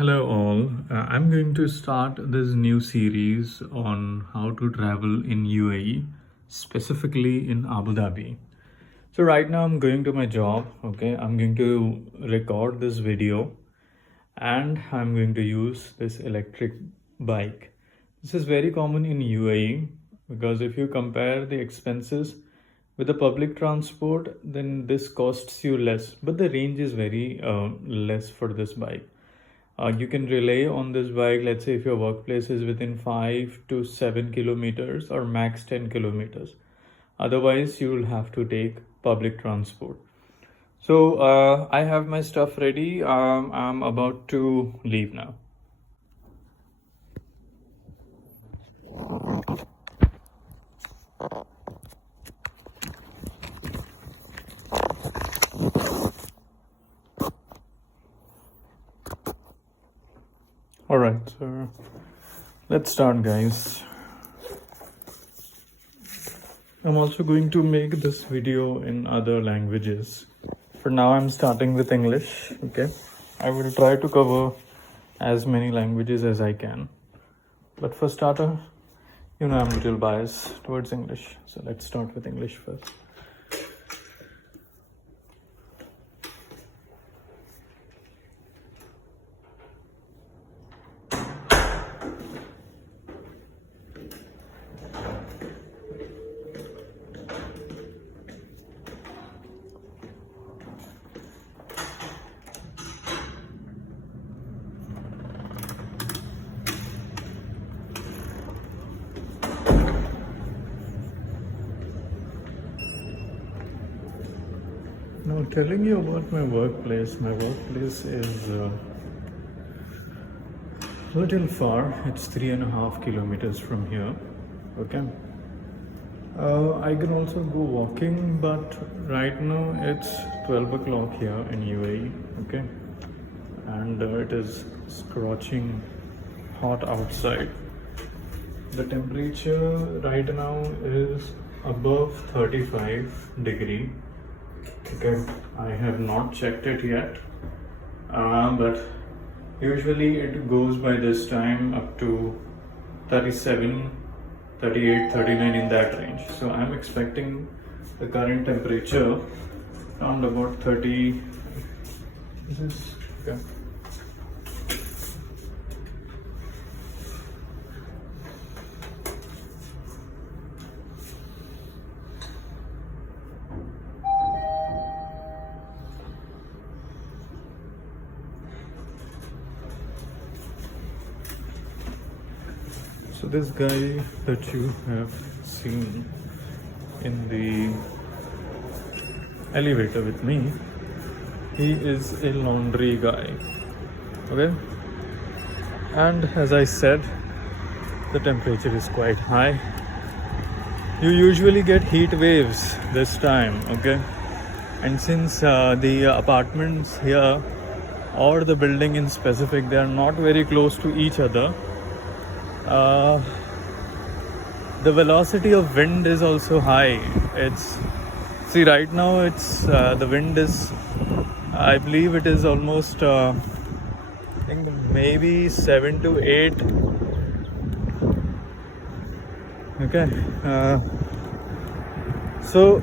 Hello, all. I'm going to start this new series on how to travel in UAE, specifically in Abu Dhabi. So, right now, I'm going to my job. Okay, I'm going to record this video and I'm going to use this electric bike. This is very common in UAE because if you compare the expenses with the public transport, then this costs you less, but the range is very less for this bike. You can rely on this bike, let's say if your workplace is within 5 to 7 kilometers or max 10 kilometers. Otherwise, you will have to take public transport. So, I have my stuff ready. I'm about to leave now. All right, so let's start, guys. I'm also going to make this video in other languages. For now, I'm starting with English. Okay, I will try to cover as many languages as I can. But for starter, I'm a little biased towards English. So let's start with English first. Now, telling you about my workplace is a little far. It's 3.5 kilometers from here. Okay. I can also go walking, but right now it's 12 o'clock here in UAE. Okay. And it is scorching hot outside. The temperature right now is above 35 degree. Okay, I have not checked it yet, but usually it goes by this time up to 37, 38, 39 in that range. So I'm expecting the current temperature around about 30. This is okay. So this guy that you have seen in the elevator with me, he is a laundry guy. Okay, and as I said, the temperature is quite high. You usually get heat waves this time. Okay, and since the apartments here or the building in specific, they are not very close to each other, the velocity of wind is also high. Right now it's the wind is, I believe it is almost I think maybe 7 to 8. Okay, so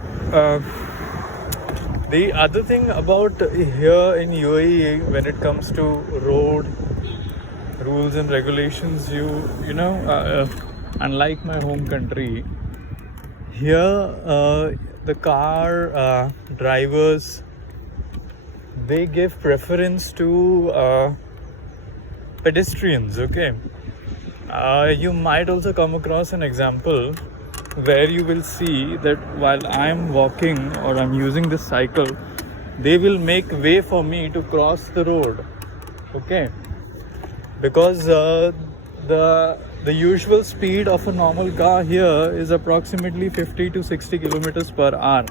the other thing about here in UAE, when it comes to road rules and regulations, unlike my home country, here the car drivers, they give preference to pedestrians. Okay, you might also come across an example where you will see that while I'm walking or I'm using this cycle, they will make way for me to cross the road. Okay, because the usual speed of a normal car here is approximately 50 to 60 kilometers per hour.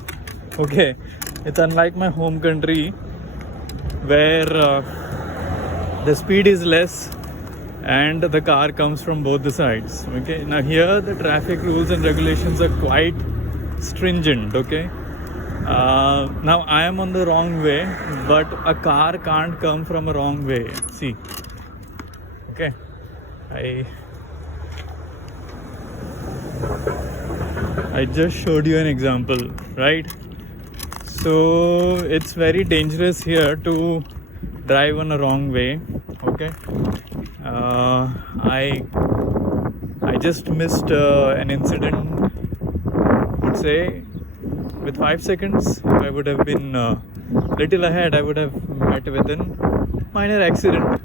Okay, it's unlike my home country where the speed is less and the car comes from both the sides. Okay, now here the traffic rules and regulations are quite stringent. Okay, now I am on the wrong way, but a car can't come from a wrong way. See, Okay, I just showed you an example, right? So it's very dangerous here to drive on a wrong way. Okay, I just missed an incident. Would say with 5 seconds, if I would have been little ahead, I would have met with an minor accident.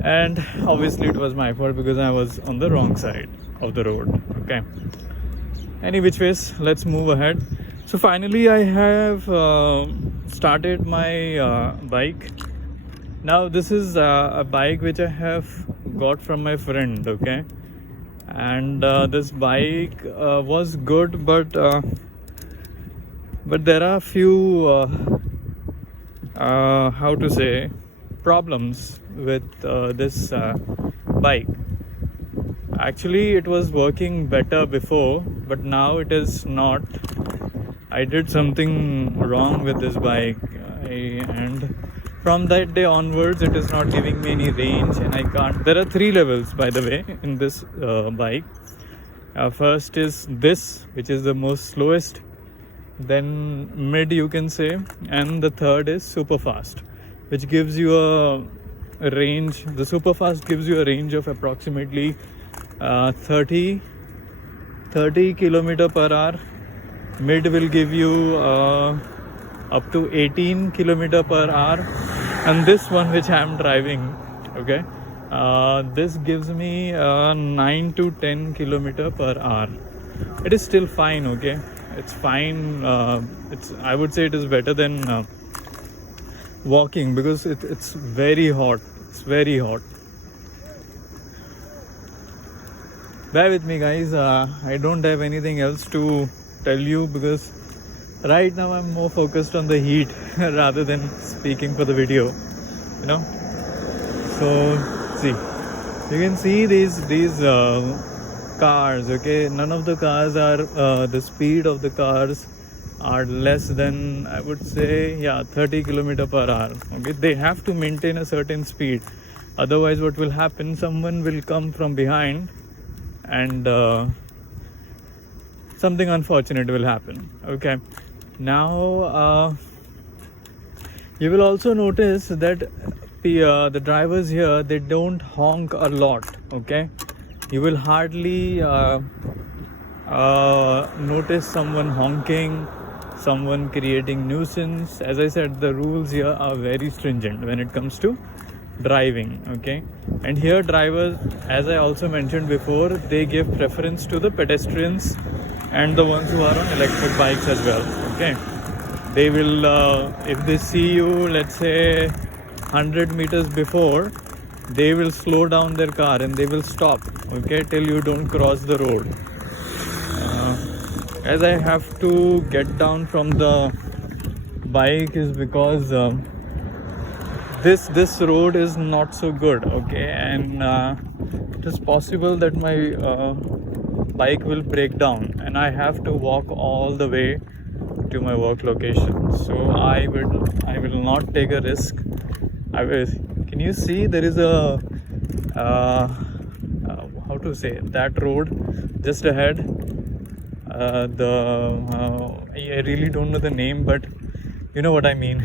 And obviously it was my fault because I was on the wrong side of the road. Okay, any which ways, let's move ahead. So finally I have started my bike. Now this is a bike which I have got from my friend. Okay, and this bike was good, but there are a few how to say problems with this bike. Actually it was working better before, but now it is not. I did something wrong with this bike, and from that day onwards it is not giving me any range, and I can't. There are 3 levels, by the way, in this bike. First is this, which is the most slowest, then mid you can say, and the third is super fast, which gives you a range. The super fast gives you a range of approximately 30 kilometer per hour. Mid will give you up to 18 kilometer per hour, and this one which I am driving, okay, this gives me 9 to 10 kilometer per hour. It is still fine. Okay, it's fine. I would say it is better than walking, because it's very hot. It's very hot. Bear with me, guys. I don't have anything else to tell you, because right now I'm more focused on the heat rather than speaking for the video, you know. So see, you can see these cars. Okay, none of the cars are the speed of the cars are less than, I would say, 30 kilometer per hour. Okay, they have to maintain a certain speed, otherwise what will happen, someone will come from behind and something unfortunate will happen. Okay, now you will also notice that the drivers here, they don't honk a lot. Okay, you will hardly notice someone honking, someone creating nuisance. As I said, the rules here are very stringent when it comes to driving. Okay, and here drivers, as I also mentioned before, they give preference to the pedestrians and the ones who are on electric bikes as well. Okay, they will if they see you, let's say 100 meters before, they will slow down their car and they will stop, okay, till you don't cross the road. As I have to get down from the bike is because this road is not so good. Okay, and it is possible that my bike will break down and I have to walk all the way to my work location. So I will not take a risk. Can you see there is a how to say, that road just ahead, I really don't know the name, but you know what I mean.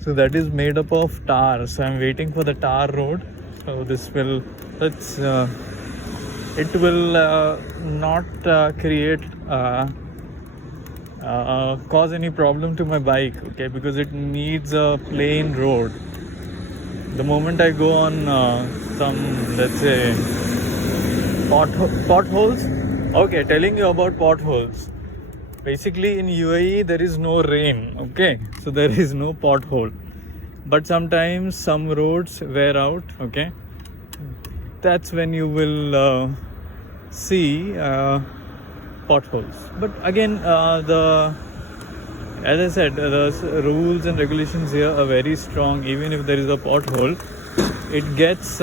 So that is made up of tar, so I'm waiting for the tar road. So this will, it will not create cause any problem to my bike. Okay, because it needs a plain road. The moment I go on some, let's say, potholes. Okay, telling you about potholes. Basically in UAE there is no rain. Okay, so there is no pothole, but sometimes some roads wear out. Okay, that's when you will see potholes. But again, as I said, the rules and regulations here are very strong. Even if there is a pothole, it gets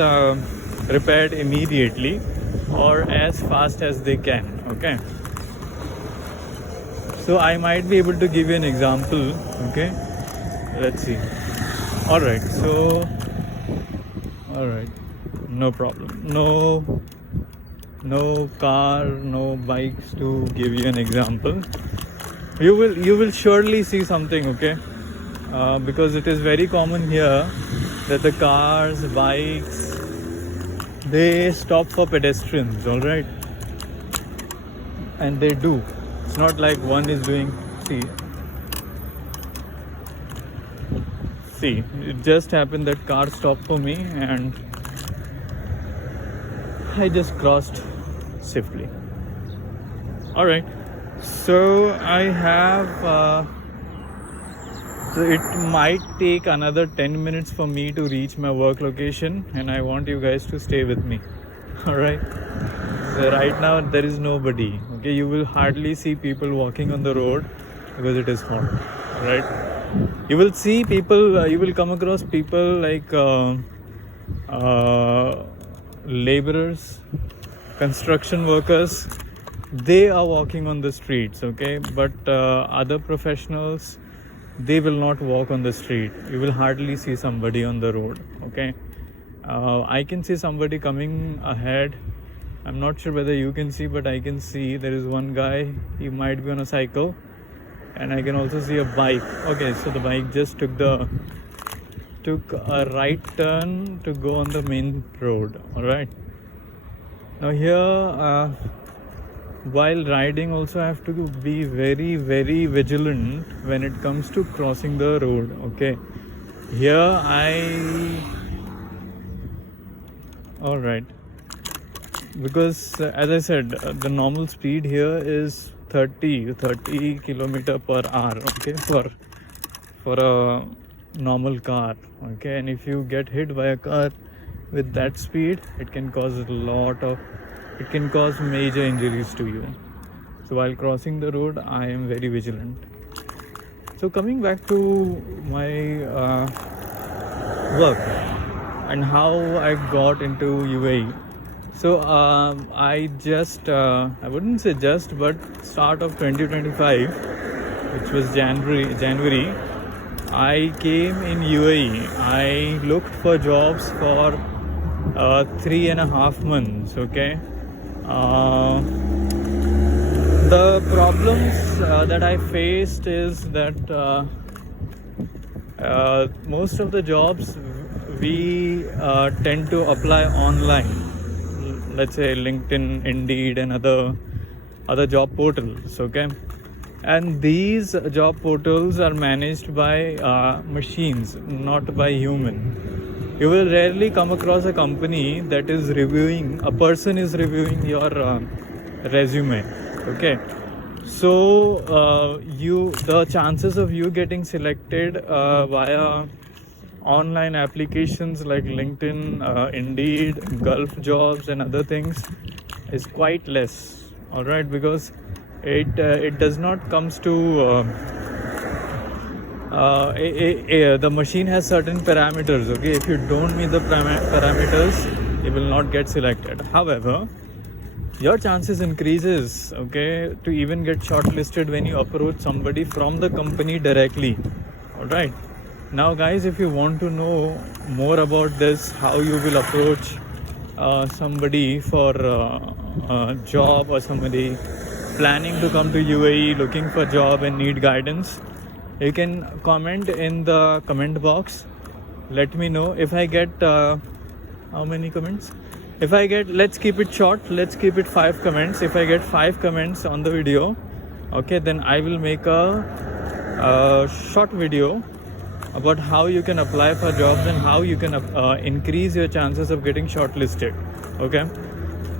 repaired immediately or as fast as they can. Okay, so I might be able to give you an example. Okay, let's see. All right, so All right, no problem. No car, no bikes to give you an example. You will surely see something, okay? Because it is very common here that the cars, bikes, they stop for pedestrians, all right? And they do. It's not like one is doing. See, it just happened that car stopped for me and I just crossed safely. All right, so I have so it might take another 10 minutes for me to reach my work location, and I want you guys to stay with me. All right, so right now there is nobody, okay? You will hardly see people walking on the road because it is hot, right? You will see people, you will come across people like laborers, construction workers. They are walking on the streets, okay? But other professionals, they will not walk on the street. You will hardly see somebody on the road, okay? I can see somebody coming ahead. I'm not sure whether you can see, but I can see there is one guy. He might be on a cycle, and I can also see a bike. Okay, so the bike just took a right turn to go on the main road. All right, now here while riding also I have to be very, very vigilant when it comes to crossing the road. Okay, here all right, because as I said, the normal speed here is 30 kilometer per hour, okay, for a normal car, okay? And if you get hit by a car with that speed, it can cause major injuries to you. So while crossing the road, I am very vigilant. So coming back to my work and how I got into UAE. So I just I wouldn't say just, but start of 2025, which was January, I came in UAE. I looked for jobs for 3.5 months, okay? The problems that I faced is that most of the jobs we tend to apply online. Let's say LinkedIn, Indeed, and other job portals, okay? And these job portals are managed by machines, not by human. You will rarely come across a company that is a person is reviewing your resume, okay? So the chances of you getting selected via online applications like LinkedIn, Indeed, Gulf Jobs, and other things is quite less. All right, because it does not comes to the machine has certain parameters. Okay, if you don't meet the parameters, you will not get selected. However, your chances increases, okay, to even get shortlisted when you approach somebody from the company directly. All right. Now guys, if you want to know more about this, how you will approach somebody for a job, or somebody planning to come to UAE looking for a job and need guidance, you can comment in the comment box. Let me know. If I get how many comments? If I get, let's keep it short, let's keep it 5 comments. If I get 5 comments on the video, okay, then I will make a short video about how you can apply for jobs and how you can increase your chances of getting shortlisted, okay?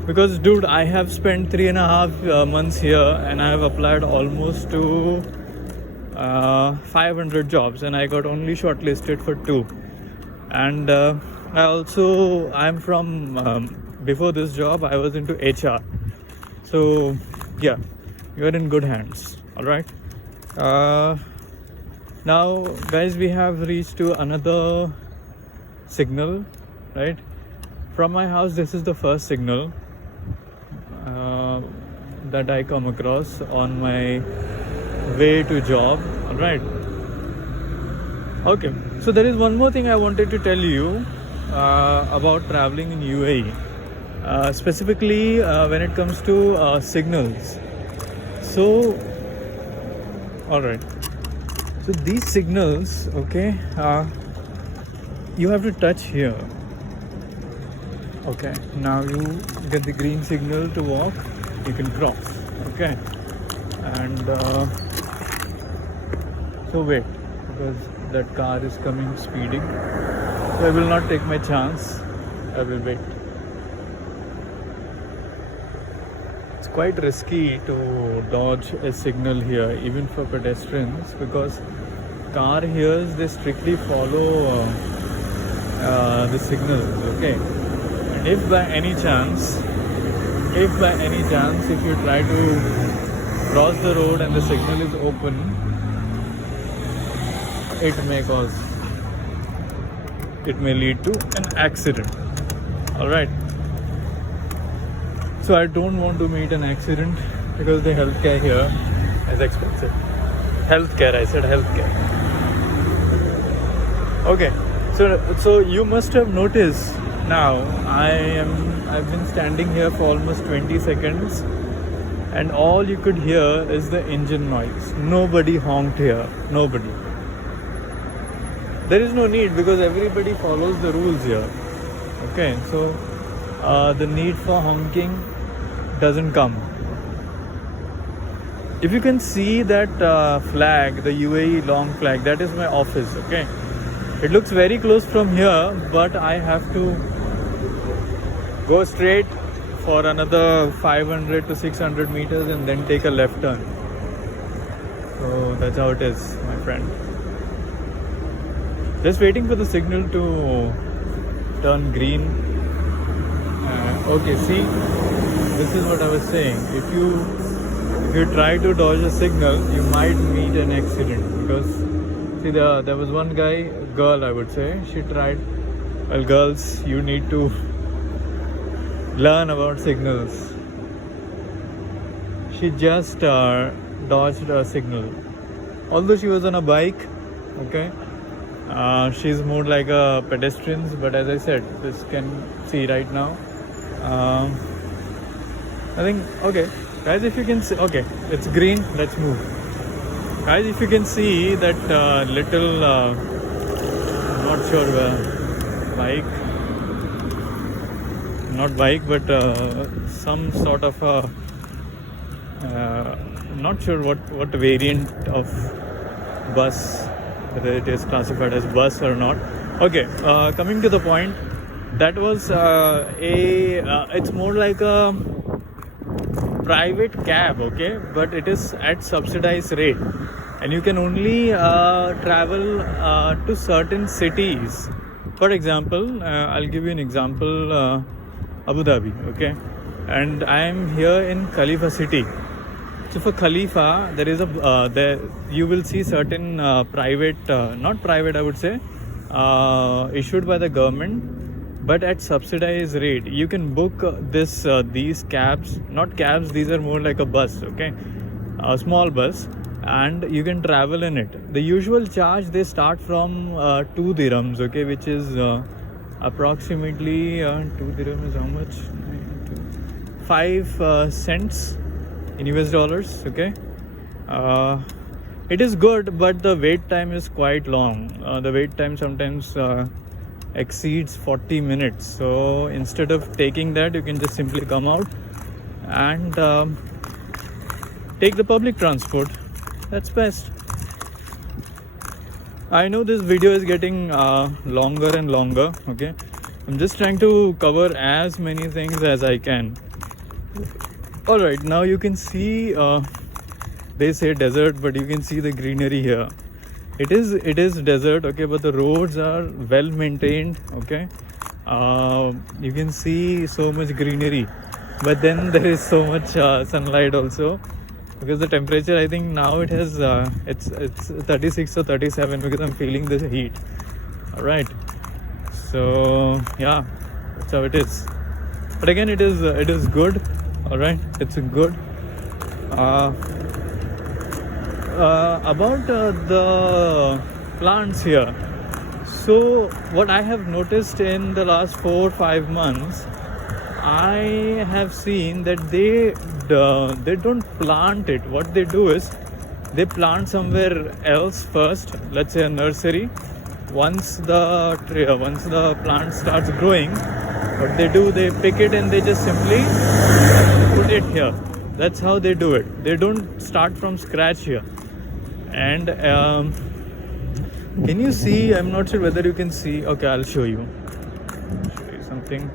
Because dude, I have spent 3.5 months here and I have applied almost to 500 jobs and I got only shortlisted for 2. And I'm from before this job I was into HR, so yeah, you're in good hands. All right, now guys, we have reached to another signal, right? From my house, this is the first signal that I come across on my way to job. All right, okay, so there is one more thing I wanted to tell you. about traveling in UAE, specifically when it comes to signals. So, all right. So these signals, okay, you have to touch here. Okay, now you get the green signal to walk, you can cross. Okay, and so wait, because that car is coming speeding, so I will not take my chance. I will wait. It's quite risky to dodge a signal here, even for pedestrians, because car here they strictly follow the signals. Okay, and if by any chance, if you try to cross the road and the signal is open, it may lead to an accident. All right. So I don't want to meet an accident because the healthcare here is expensive. Healthcare, I said healthcare. Okay, so you must have noticed now I've been standing here for almost 20 seconds and all you could hear is the engine noise. Nobody honked here. Nobody. There is no need because everybody follows the rules here. Okay, so the need for honking doesn't come. If you can see that flag, the UAE long flag, that is my office. Okay, it looks very close from here, but I have to go straight for another 500 to 600 meters and then take a left turn. So that's how it is, my friend. Just waiting for the signal to turn green. Okay, see, this is what I was saying. If you try to dodge a signal, you might meet an accident. Because see, there was one girl I would say, she tried. Well, girls, you need to learn about signals. She just dodged a signal. Although she was on a bike, okay. She's more like a pedestrian, but as I said, this can see right now. I think, okay, guys, if you can see, okay, it's green, let's move. Guys, if you can see that little, I'm not sure, not bike, but some sort of I'm not sure what variant of bus, whether it is classified as bus or not. Okay, coming to the point, that was it's more like a private cab, okay, but it is at subsidized rate and you can only travel to certain cities. For example, I'll give you an example, Abu Dhabi, okay, and I am here in Khalifa city. So for Khalifa, there is there you will see certain private, not private, I would say, issued by the government, but at subsidized rate. You can book these cabs, not cabs. These are more like a bus, okay, a small bus, and you can travel in it. The usual charge they start from 2 dirhams, okay, which is approximately 2 dirham is how much? 5 cents. In US dollars, okay. It is good, but the wait time is quite long. The wait time sometimes exceeds 40 minutes. So instead of taking that, you can just simply come out and take the public transport. That's best. I know this video is getting longer and longer, okay. I'm just trying to cover as many things as I can. Alright, now you can see, they say desert, but you can see the greenery here. It is desert, okay, but the roads are well maintained, okay. You can see so much greenery, but then there is so much sunlight also, because the temperature, I think now it has it's 36 or 37 because I'm feeling the heat. Alright, so yeah, that's how it is. But again, it is good. All right, it's good. About the plants here. So what I have noticed in the last 4-5 months, I have seen that they don't plant it. What they do is they plant somewhere else first, let's say a nursery. Once the plant starts growing, what they do, they pick it and they just simply put it here. That's how they do it. They don't start from scratch here. And can you see? I'm not sure whether you can see. Okay, I'll show you something.